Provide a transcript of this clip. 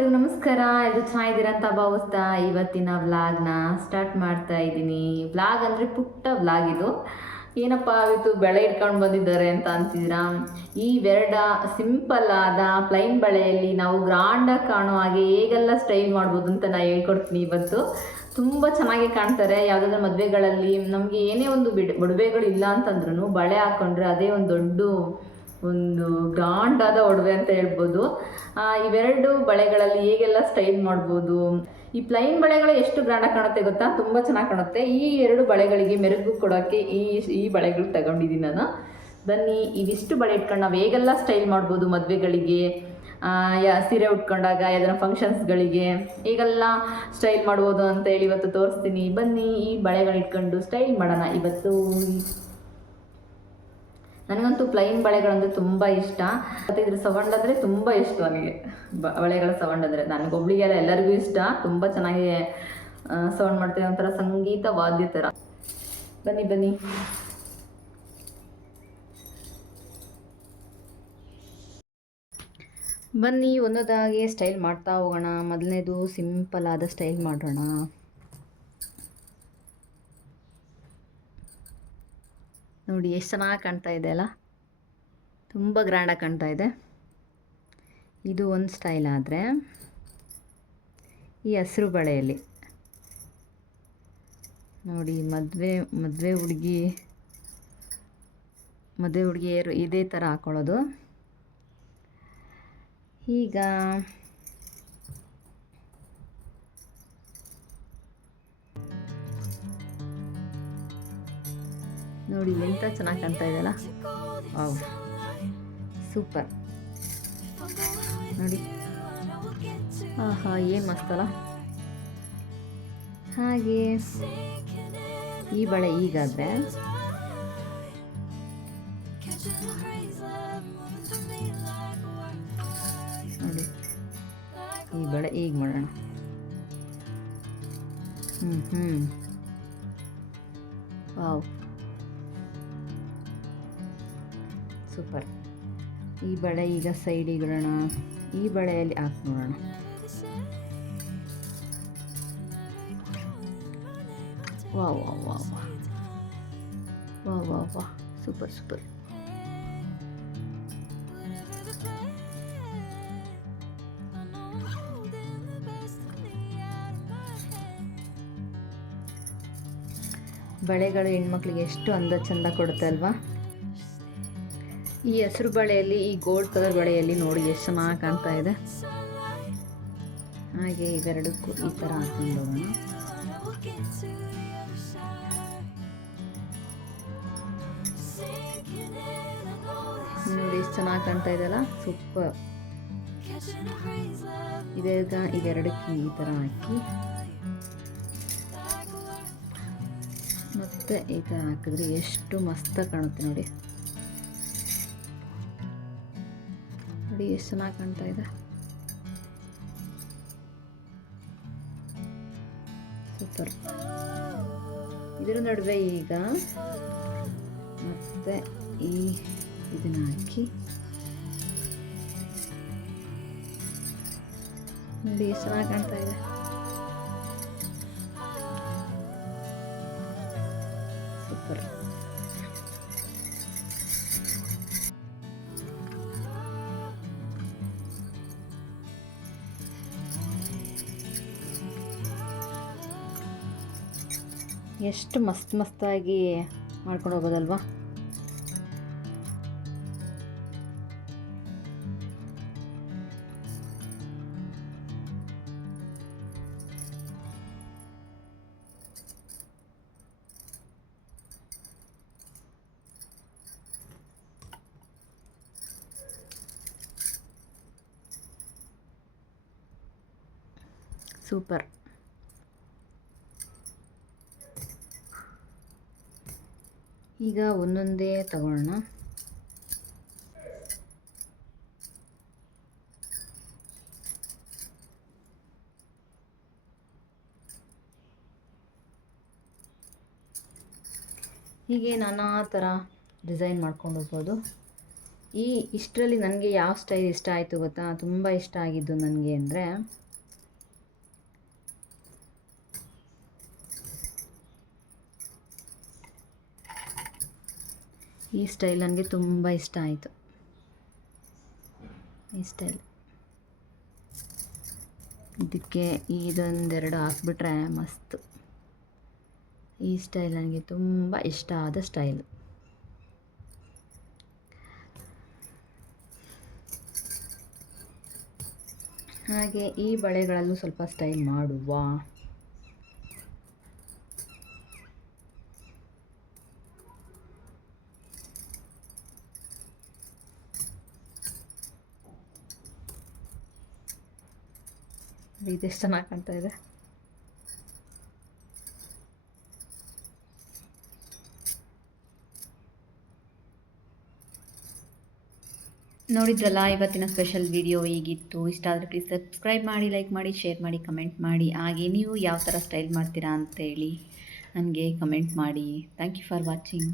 ಎಲ್ಲರಿಗೂ ನಮಸ್ಕಾರ. ಇದು ಚೆನ್ನಾಗಿದ್ದೀರಾ ಅಂತ ಭಾವಿಸ್ತಾ ಇವತ್ತಿನ ವ್ಲಾಗ್ನ ಸ್ಟಾರ್ಟ್ ಮಾಡ್ತಾ ಇದ್ದೀನಿ. ವ್ಲಾಗ್ ಅಂದರೆ ಪುಟ್ಟ ವ್ಲಾಗ್ ಇದು. ಏನಪ್ಪ ಇವತ್ತು ಬಳೆ ಇಟ್ಕೊಂಡು ಬಂದಿದ್ದಾರೆ ಅಂತ ಅಂತಿದ್ದೀರಾ. ಈ ವೆರಡ ಸಿಂಪಲ್ ಆದ ಪ್ಲೈನ್ ಬಳೆಯಲ್ಲಿ ನಾವು ಗ್ರಾಂಡಾಗಿ ಕಾಣೋ ಹಾಗೆ ಹೇಗೆಲ್ಲ ಸ್ಟೈಲ್ ಮಾಡ್ಬೋದು ಅಂತ ನಾನು ಹೇಳ್ಕೊಡ್ತೀನಿ ಇವತ್ತು. ತುಂಬ ಚೆನ್ನಾಗಿ ಕಾಣ್ತಾರೆ. ಯಾವುದಾದ್ರೂ ಮದುವೆಗಳಲ್ಲಿ ನಮಗೆ ಏನೇ ಒಂದು ಒಡವೆಗಳು ಇಲ್ಲ ಅಂತಂದ್ರೂ ಬಳೆ ಹಾಕ್ಕೊಂಡ್ರೆ ಅದೇ ಒಂದು ಗ್ರಾಂಡ್ ಆದ ಒಡವೆ ಅಂತ ಹೇಳ್ಬೋದು. ಇವೆರಡು ಬಳೆಗಳಲ್ಲಿ ಹೇಗೆಲ್ಲ ಸ್ಟೈಲ್ ಮಾಡ್ಬೋದು. ಈ ಪ್ಲೈನ್ ಬಳೆಗಳು ಎಷ್ಟು ಗ್ರಾಂಡಾಗಿ ಕಾಣುತ್ತೆ ಗೊತ್ತಾ, ತುಂಬ ಚೆನ್ನಾಗಿ ಕಾಣುತ್ತೆ. ಈ ಎರಡು ಬಳೆಗಳಿಗೆ ಮೆರುಗು ಕೊಡೋಕ್ಕೆ ಈ ಬಳೆಗಳು ತಗೊಂಡಿದ್ದೀನಿ ನಾನು. ಬನ್ನಿ, ಇವಿಷ್ಟು ಬಳೆ ಇಟ್ಕೊಂಡು ನಾವು ಹೇಗೆಲ್ಲ ಸ್ಟೈಲ್ ಮಾಡ್ಬೋದು ಮದುವೆಗಳಿಗೆ, ಸೀರೆ ಉಟ್ಕೊಂಡಾಗ ಯಾವ್ದಾರ ಫಂಕ್ಷನ್ಸ್ಗಳಿಗೆ ಹೇಗೆಲ್ಲ ಸ್ಟೈಲ್ ಮಾಡ್ಬೋದು ಅಂತ ಹೇಳಿ ಇವತ್ತು ತೋರಿಸ್ತೀನಿ. ಬನ್ನಿ, ಈ ಬಳೆಗಳು ಇಟ್ಕೊಂಡು ಸ್ಟೈಲ್ ಮಾಡೋಣ ಇವತ್ತು. ನನಗಂತೂ ಪ್ಲೈನ್ ಬಳೆಗಳಂದರೆ ತುಂಬ ಇಷ್ಟ. ಮತ್ತು ಇದ್ರ ಸೌಂಡ್ ಅಂದರೆ ತುಂಬ ಇಷ್ಟ ನನಗೆ. ಬಳೆಗಳ ಸೌಂಡ್ ಅಂದರೆ ನನಗೊಬ್ಳಿಗೆಲ್ಲ ಎಲ್ಲರಿಗೂ ಇಷ್ಟ. ತುಂಬ ಚೆನ್ನಾಗಿ ಸೌಂಡ್ ಮಾಡ್ತೀವಿ, ಒಂಥರ ಸಂಗೀತ ವಾದ್ಯ ಥರ. ಬನ್ನಿ ಬನ್ನಿ. ಬನ್ನಿ, ಒಂದೊಂದಾಗಿ ಸ್ಟೈಲ್ ಮಾಡ್ತಾ ಹೋಗೋಣ. ಮೊದಲನೇದು ಸಿಂಪಲ್ ಆದ ಸ್ಟೈಲ್ ಮಾಡೋಣ. ನೋಡಿ ಎಷ್ಟು ಚೆನ್ನಾಗಿ ಕಾಣ್ತಾ ಇದೆ ಅಲ್ಲ, ತುಂಬ ಗ್ರ್ಯಾಂಡಾಗಿ ಕಾಣ್ತಾ ಇದೆ. ಇದು ಒಂದು ಸ್ಟೈಲ್. ಆದರೆ ಈ ಹಸಿರು ಬಳೆಯಲ್ಲಿ ನೋಡಿ, ಮದುವೆ ಹುಡುಗಿಯರು ಇದೇ ಥರ ಹಾಕ್ಕೊಳ್ಳೋದು. ಈಗ ನೋಡಿ ಎಂತ ಚೆನ್ನಾಗಿ ಕಾಣ್ತಾ ಇದೆಯಲ್ಲ. ವಾವ್, ಸೂಪರ್ ನೋಡಿ. ಆಹಾ, ಏನು ಮಸ್ತಲ್ಲ. ಹಾಗೆ ಈ ಬಳೆ ಈಗಾದರೆ ನೋಡಿ, ಈ ಬಳೆ ಈಗ ಮಾಡೋಣ. Wow, super. ಈ ಬಳೆ ಈಗ ಸೈಡಿಗಿಡೋಣ. ಈ ಬಳೆಯಲ್ಲಿ ಹಾಕಿ ನೋಡೋಣ. ವಾ ವಾ ವಾ ವಾ ವಾ ವಾ ವಾ, ಸೂಪರ್ ಸೂಪರ್. ಬಳೆಗಳು ಹೆಣ್ಮಕ್ಳಿಗೆ ಎಷ್ಟು ಅಂದ ಚಂದ ಕೊಡುತ್ತೆ ಅಲ್ವಾ. ಈ ಹಸಿರು ಬಳೆಯಲ್ಲಿ, ಈ ಗೋಲ್ಡ್ ಕಲರ್ ಬಳೆಯಲ್ಲಿ ನೋಡಿ ಎಷ್ಟು ಚೆನ್ನಾಗಿ ಕಾಣ್ತಾ ಇದೆ. ಹಾಗೆ ಇವೆರಡಕ್ಕೂ ಈ ಥರ ಹಾಕೊಂಡು ಹೋಗೋಣ. ನೋಡಿ ಎಷ್ಟು ಚೆನ್ನಾಗಿ ಕಾಣ್ತಾ ಇದೆಯಲ್ಲ, ಸೂಪರ್. ಇವೆರಡಕ್ಕೆ ಈ ಥರ ಹಾಕಿ ಮತ್ತೆ ಈ ಥರ ಹಾಕಿದ್ರೆ ಎಷ್ಟು ಮಸ್ತಾಗಿ ಕಾಣುತ್ತೆ ನೋಡಿ. ನೋಡಿ ಎಷ್ಟು ಚೆನ್ನಾಗಿ ಕಾಣ್ತಾ ಇದೆ, ಸೂಪರ್. ಇದರ ನಡುವೆ ಈಗ ಮತ್ತೆ ಇದನ್ನ ಹಾಕಿ ನೋಡಿ ಎಷ್ಟು ಚೆನ್ನಾಗಿ ಕಾಣ್ತಾ ಇದೆ. ಸೂಪರ್. ಎಷ್ಟು ಮಸ್ತಾಗಿ ಮಾಡ್ಕೊಂಡು ಹೋಗೋದಲ್ವಾ. ಸೂಪರ್. ಈಗ ಒಂದೊಂದೇ ತಗೊಳ್ಳೋಣ. ಹೀಗೆ ನಾನಾ ಥರ ಡಿಸೈನ್ ಮಾಡ್ಕೊಂಡು ಹೋಗ್ಬೋದು. ಇಷ್ಟರಲ್ಲಿ ನನಗೆ ಯಾವ ಸ್ಟೈಲ್ ಇಷ್ಟ ಆಯಿತು ಗೊತ್ತಾ, ತುಂಬ ಇಷ್ಟ ಆಗಿದ್ದು ನನಗೆ ಅಂದರೆ ಈ ಸ್ಟೈಲ್ ನನಗೆ ತುಂಬ ಇಷ್ಟ ಆಯಿತು. ಈ ಸ್ಟೈಲ್ ಇದಕ್ಕೆ ಇದೊಂದೆರಡು ಹಾಕ್ಬಿಟ್ರೆ ಮಸ್ತು. ಈ ಸ್ಟೈಲ್ ನನಗೆ ತುಂಬ ಇಷ್ಟ ಆದ ಸ್ಟೈಲ್. ಹಾಗೆ ಈ ಬಳೆಗಳಲ್ಲೂ ಸ್ವಲ್ಪ ಸ್ಟೈಲ್ ಮಾಡುವ. ಇದೆಷ್ಟು ಚೆನ್ನಾಗಿ ಕಾಣ್ತಾ ಇದೆ. ನೋಡಿದ್ರಲ್ಲ, ಇವತ್ತಿನ ಸ್ಪೆಷಲ್ ವಿಡಿಯೋ ಹೀಗಿತ್ತು. ಇಷ್ಟ ಆದರೆ ಪ್ಲೀಸ್ ಸಬ್ಸ್ಕ್ರೈಬ್ ಮಾಡಿ, ಲೈಕ್ ಮಾಡಿ, ಶೇರ್ ಮಾಡಿ, ಕಮೆಂಟ್ ಮಾಡಿ. ಹಾಗೆ ನೀವು ಯಾವ ಥರ ಸ್ಟೈಲ್ ಮಾಡ್ತೀರಾ ಅಂತೇಳಿ ನನಗೆ ಕಮೆಂಟ್ ಮಾಡಿ. Thank you for watching.